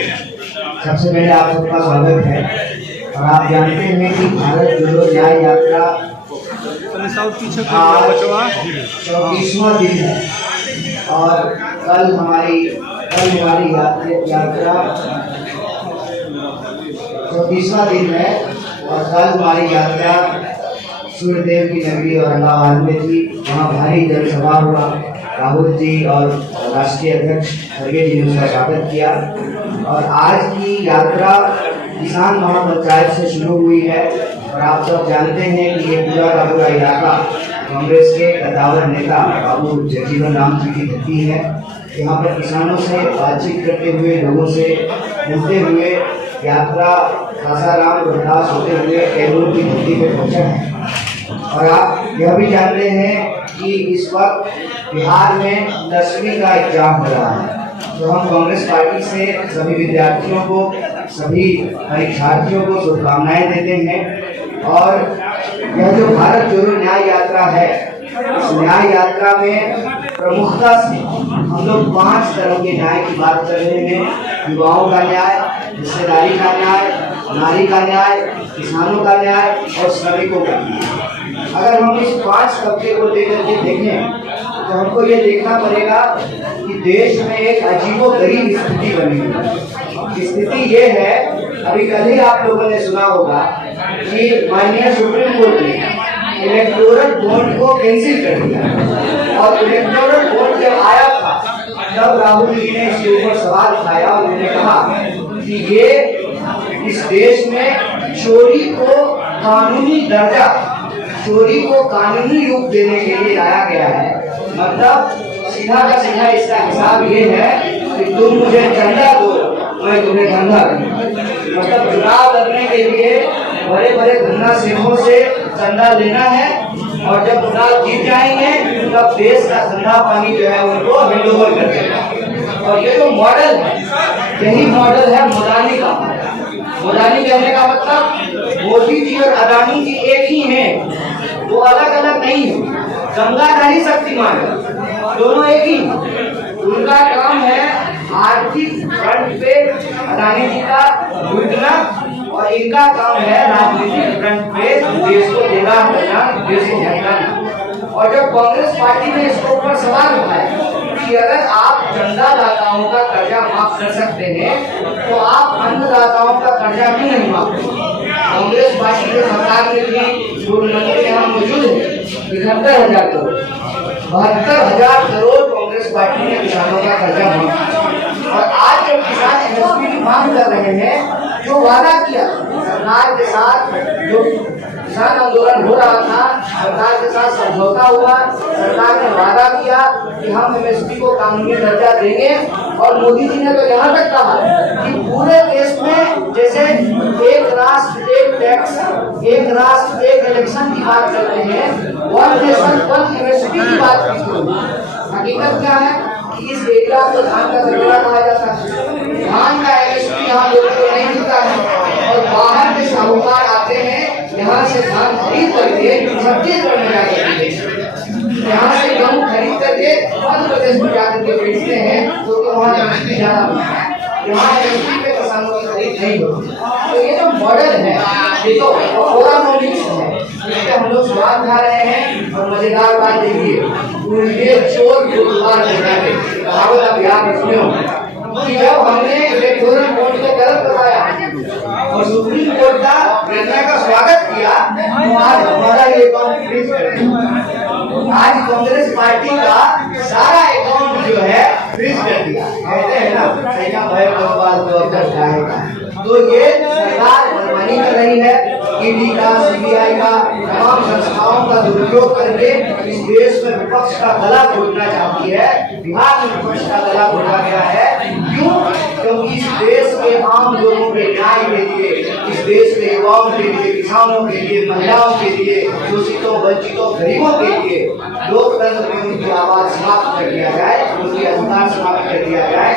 सबसे पहले आप सबका स्वागत है। और आप जानते हैं कि भारत जोड़ो न्याय यात्रा आज 24वां दिन है और कल हमारी यात्रा 34वां दिन है और कल हमारी यात्रा सूर्यदेव की नगरी औरंगाबाद में थी। वहाँ भारी जनसभा हुआ। राहुल जी और राष्ट्रीय अध्यक्ष खड़गे जी ने उसका स्वागत किया। और आज की यात्रा किसान महापंचायत से शुरू हुई है और आप सब जानते हैं कि ये पूरा का पूरा इलाका कांग्रेस के कद्दावर नेता बाबू जगजीवन राम जी की धरती है। यहाँ पर किसानों से बातचीत करते हुए, लोगों से मिलते हुए यात्रा सासाराम रोहतास होते हुए कैमूर की धरती पर पहुँचा है। और आप यह भी जानते हैं कि इस वक्त बिहार में 10वीं का एग्जाम हो रहा है। तो हम कांग्रेस पार्टी से सभी विद्यार्थियों को, सभी परीक्षार्थियों को शुभकामनाएं देते हैं। और यह जो भारत जोड़ो न्याय यात्रा है, इस न्याय यात्रा में प्रमुखता से हम लोग 5 तरह के न्याय की बात कर रहे हैं। युवाओं का न्याय, हिस्सेदारी का न्याय, नारी का न्याय, किसानों का न्याय और श्रमिकों का न्याय। अगर हम इस 5 तबके को लेकर के देखें तो हमको ये देखना पड़ेगा कि देश में एक अजीबोगरीब स्थिति बनी है। स्थिति ये है, अभी कल ही आप लोगों ने सुना होगा कि माननीय सुप्रीम कोर्ट ने इलेक्टोरल बॉन्ड को कैंसिल कर दिया। और इलेक्टोरल बॉन्ड जब आया था तब राहुल जी ने इसके ऊपर सवाल उठाया और उन्होंने कहा कि ये इस देश में चोरी को कानूनी दर्जा, चोरी को कानूनी रूप देने के लिए लाया गया है। मतलब सीधा का सीधा इसका हिसाब ये है कि तुम मुझे चंदा दो, मैं तुम्हें धंधा दूं। मतलब चुनाव लड़ने के लिए बड़े बड़े धंधा सिंहों से चंदा लेना है और जब चुनाव जीत जाएंगे तब देश का धंधा पानी जो है उनको हैंड ओवर कर देगा। और ये जो मॉडल है, यही मॉडल है मोदानी का। मोदानी कहने का मतलब मोदी जी और अदानी जी एक ही हैं, वो अलग अलग नहीं है। गंगाधारी शक्तिमान है, दोनों एक ही। उनका काम है आर्थिक फ्रंट पे अदानी जी का लूटना और इनका काम है राजनीतिक फ्रंट पे देश को देना करना, देश को झटकाना। और जब कांग्रेस पार्टी ने इसके ऊपर सवाल उठाया कि अगर आप चंदादाताओं का कर्जा माफ कर सकते हैं तो आप अन्नदाताओं का कर्जा क्यों नहीं माफ करते? कांग्रेस पार्टी के सरकार में भी जो मंत्री यहाँ मौजूद है 71,000 करोड़, 72,000 करोड़ कांग्रेस पार्टी ने किसानों का कर्जा माफ किया। और आज जब किसान एमएसपी की मांग कर रहे हैं, जो वादा किया सरकार के साथ, जो किसान आंदोलन हो रहा था, सरकार के साथ समझौता हुआ, सरकार ने वादा किया कि हम एमएसपी को कानूनी दर्जा देंगे। और मोदी जी ने तो यहाँ तक कहा कि पूरे देश में जैसे एक राष्ट्र एक टैक्स, एक राष्ट्र एक इलेक्शन की बात करते हैं, वन नेशन वन एमएसपी की बात की। हकीकत क्या है कि इस 1 लाख को धान का कटोरा कहा जाता है। धान का एमएसपी यहाँ लोगों को नहीं मिलता है और बाहर के साहूकार आते हैं, यहाँ से धान खरीद करके छत्तीसगढ़ में जाकर यहाँ से गेहूँ खरीद करके मध्य प्रदेश में जाकर के बेचते हैं, तो वहाँ एमएसपी ज्यादा है। यहाँ एमएसपी पे किसानों की खरीद नहीं होती। तो ये जो मॉडल है ये तो थोड़ा नॉलेज है, इससे हम लोग स्वाद खा रहे हैं। और मजेदार बात देखिए, उनके चोर गुरुद्वार दिखाते कहावत आप याद रखते हो कि जब हमने इलेक्टोरल बॉन्ड को गलत बताया और सुप्रीम कोर्ट का निर्णय का स्वागत किया, तो आज हमारा ये अकाउंट फ्रीज कर दिया। आज कांग्रेस पार्टी का सारा अकाउंट जो है फ्रीज कर दिया। कहते हैं ना, सैया भय तो अवसर खाएगा। तो ये सरकार मनमानी कर रही है। ईडी का, सीबीआई का, तमाम संस्थाओं का दुरुपयोग करके इस देश में विपक्ष का गला घोटना चाहती है। बिहार में विपक्ष का गला घोटा गया है। क्यों? क्योंकि इस देश के आम लोगों के न्याय के लिए, इस देश के युवाओं के लिए, किसानों के लिए, महिलाओं के लिए, शोषितों, वंचितों, गरीबों के लिए लोकतंत्र में उनकी आवाज समाप्त कर दिया जाए, उनकी अधिकार समाप्त कर दिया जाए।